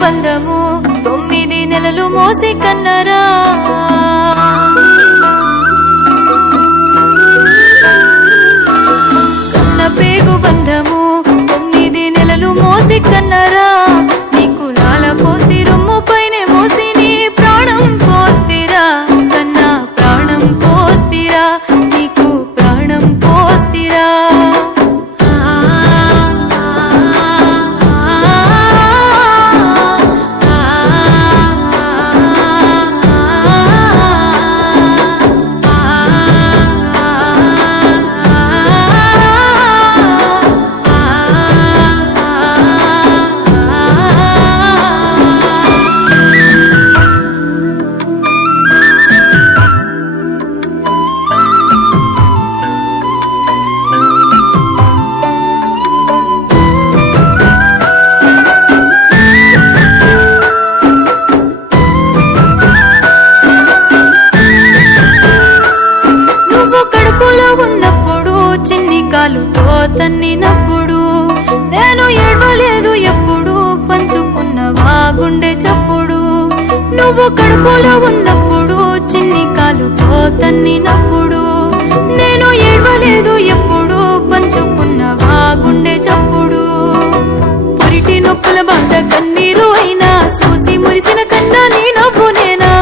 బంధము 9 నెలలు మోసి కన్నరా కన్న పేగు బంధము 9 నెలలు మోసి కన్నరా నీకు లాల పోసి రొమ్ము పైనే మోసి నీ ప్రాణం పోస్తిరా కన్నా ప్రాణం పోస్తిరా నీకు ప్రాణం పోస్తిరా కాలుతో తన్నినప్పుడు నేను ఏడవలేదు ఎప్పుడు పంచుకున్నవా గుండె చప్పుడు నువ్వు కడుపులో ఉన్నప్పుడు చిన్ని కాలుతో తన్నినప్పుడు నేను ఏడవలేదు ఎప్పుడు పంచుకున్నవా గుండె చప్పుడు పురిటి నొప్పుల బాధ కన్నీరు అయినా చూసి మురిసిన కన్నా నీ నవ్వు నేనా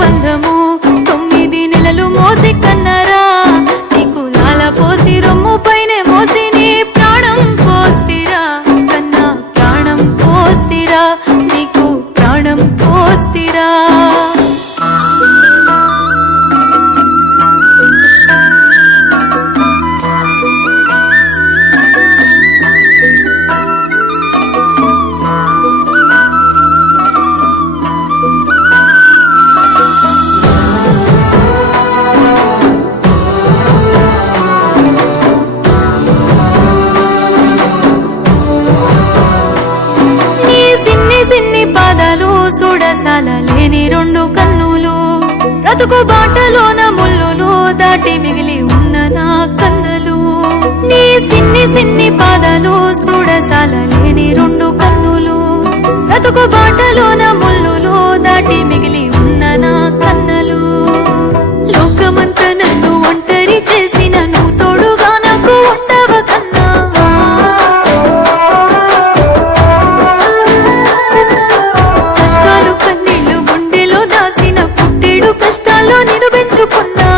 బంధము 9 నెలలు మోసి కన్నరా నీకు లాల పోసి రొమ్ము పైనే మోసి నీ ప్రాణం పోస్తిరా కన్నా ప్రాణం పోస్తిరా నీకు ప్రాణం పోస్తిరా చూడసాల లేని 2 కన్నులు బ్రతుకు బాటలోన ముళ్ళులు దాటి మిగిలి ఉన్న నా కన్నులు నీ సిన్ని పాదాలు చూడసాల లేని 2 కన్నులు బ్రతుకు బాటలోన ముళ్ళులు దాటి మిగిలి ఉన్న నా కన్నులు లోకమంతా నన్ను ఒంటరి చేసిన నువ్వు తోడుగా నాకు ఉండవ కన్నా కష్టాల్లో నిన్ను పెంచుకున్నా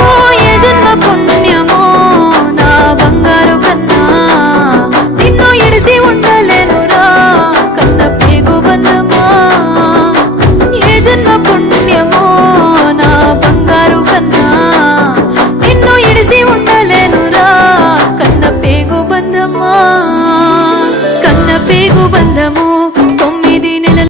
ఓ ఏ జన్మ పుణ్యమో నా బంగారు కన్నా నిన్ను ఎడిసి ఉండలేనురా కన్న పేగు బంధమా ఏ జన్మ పుణ్యమో నా బంగారు కన్నా నిన్ను ఎడిసి ఉండలేనురా కన్న పేగు బంధమా కన్న పేగు బంధము